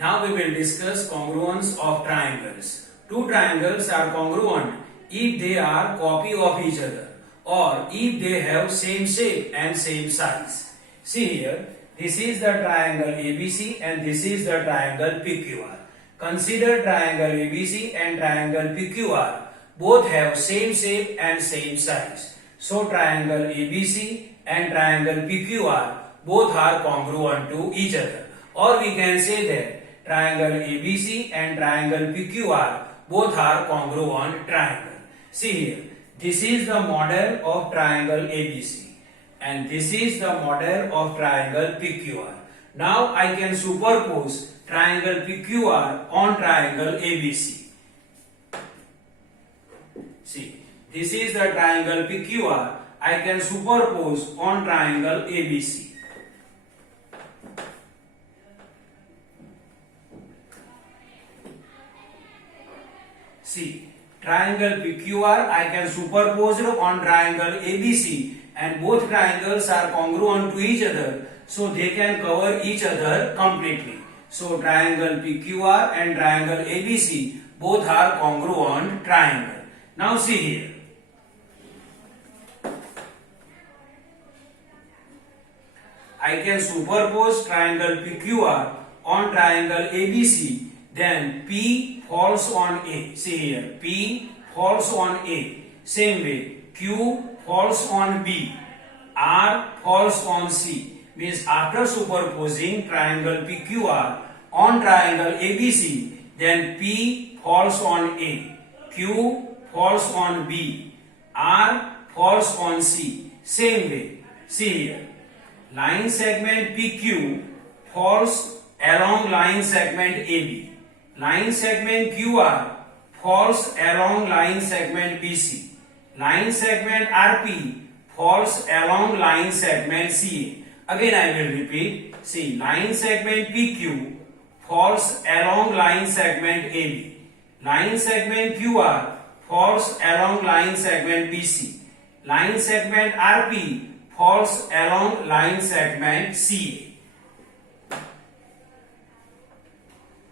Now we will discuss congruence of triangles. Two triangles are congruent if they are copy of each other or if they have same shape and same size. See here, this is the triangle ABC and this is the triangle PQR. Consider triangle ABC and triangle PQR. Both have same shape and same size. So triangle ABC and triangle PQR both are congruent to each other. Or we can say that triangle ABC and triangle PQR both are congruent triangle. See here, this is the model of triangle ABC and this is the model of triangle PQR. Now I can superpose triangle PQR on triangle ABC. See, this is the triangle PQR. I can superpose on triangle ABC. See, triangle PQR I can superpose on triangle ABC and both triangles are congruent to each other, so they can cover each other completely. So triangle PQR and triangle ABC both are congruent triangle. Now see here. I can superpose triangle PQR on triangle ABC, then P falls on A. See here, P falls on A. Same way, Q falls on B. R falls on C. Means after superposing triangle PQR on triangle ABC, then P falls on A. Q falls on B. R falls on C. Same way, see here. Line segment PQ falls along line segment AB. Line segment QR falls along line segment BC. Line segment RP falls along line segment CA. Again I will repeat. See, line segment PQ falls along line segment AB. Line segment QR falls along line segment BC. Line segment RP falls along line segment CA.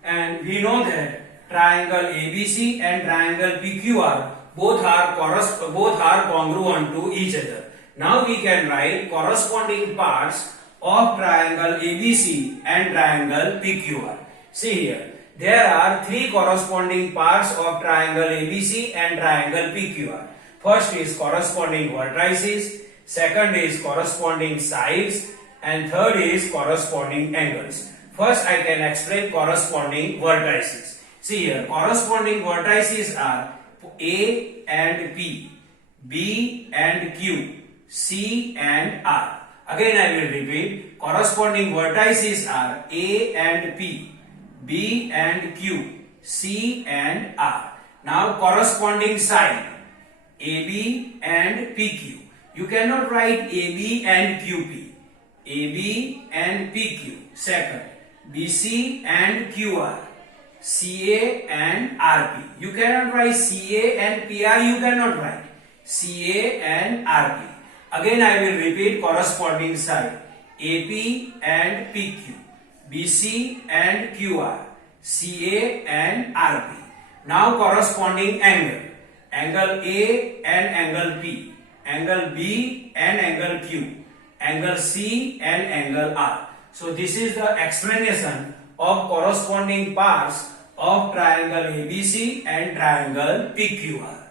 And we know that triangle ABC and triangle PQR both are congruent to each other. Now we can write corresponding parts of triangle ABC and triangle PQR. See here, there are three corresponding parts of triangle ABC and triangle PQR. First is corresponding vertices, second is corresponding sides, and third is corresponding angles. First I can explain corresponding vertices. See here, corresponding vertices are A and P, B and Q, C and R. Again I will repeat, corresponding vertices are A and P, B and Q, C and R. Now corresponding side, AB and PQ. You cannot write AB and QP. AB and PQ. Second, BC and QR. CA and RP. You cannot write CA and PR. You cannot write CA and RP. Again I will repeat corresponding side. AP and PQ. BC and QR. CA and RP. Now corresponding angle. Angle A and angle P. Angle B and angle Q. Angle C and angle R. So this is the explanation of corresponding parts of triangle ABC and triangle PQR.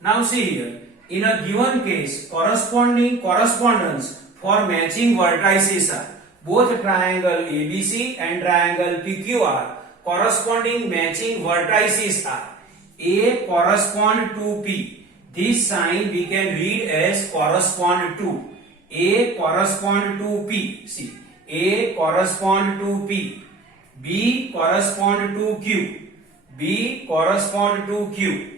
Now see here, in a given case, correspondence for matching vertices are both triangle ABC and triangle PQR. Corresponding matching vertices are A correspond to P. This sign we can read as correspond to. A correspond to P. See, A correspond to P. B correspond to Q. B correspond to Q.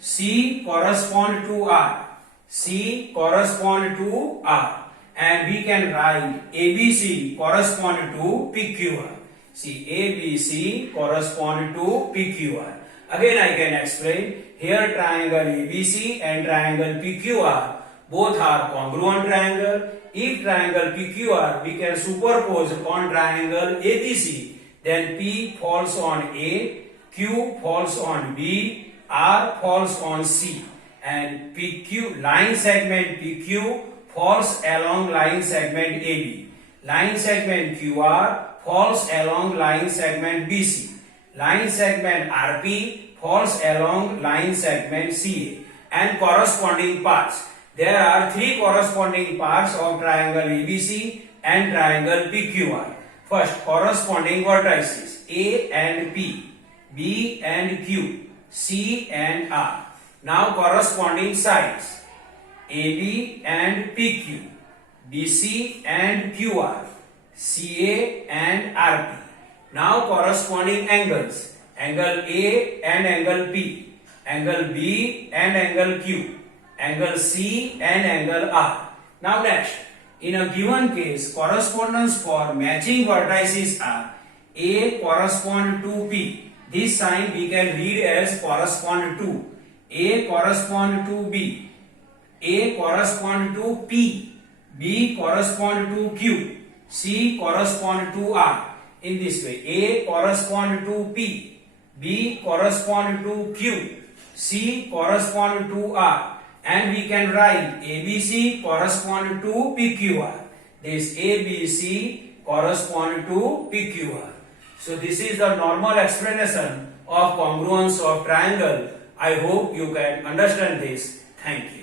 C correspond to R. C correspond to R. And we can write ABC correspond to PQR. See, ABC correspond to PQR. Again I can explain. Here triangle ABC and triangle PQR both are congruent triangle. If triangle PQR we can superpose on triangle ABC, then P falls on A, Q falls on B, R falls on C, and PQ line segment PQ falls along line segment AB. Line segment QR falls along line segment BC. Line segment RP falls along line segment CA. And corresponding parts. There are three corresponding parts of triangle ABC and triangle PQR. First, corresponding vertices A and P, B and Q, C and R. Now corresponding sides AB and PQ, BC and QR, CA and RP. Now corresponding angles, angle A and angle P, angle B and angle Q, angle C and angle R. Now next, in a given case, correspondence for matching vertices are A correspond to P. This sign we can read as correspond to. A correspond to B. A correspond to P. B correspond to Q. C correspond to R. In this way, A correspond to P. B correspond to Q. C correspond to R. And we can write ABC correspond to PQR. This ABC correspond to PQR. So this is the normal explanation of congruence of triangle. I hope you can understand this. Thank you.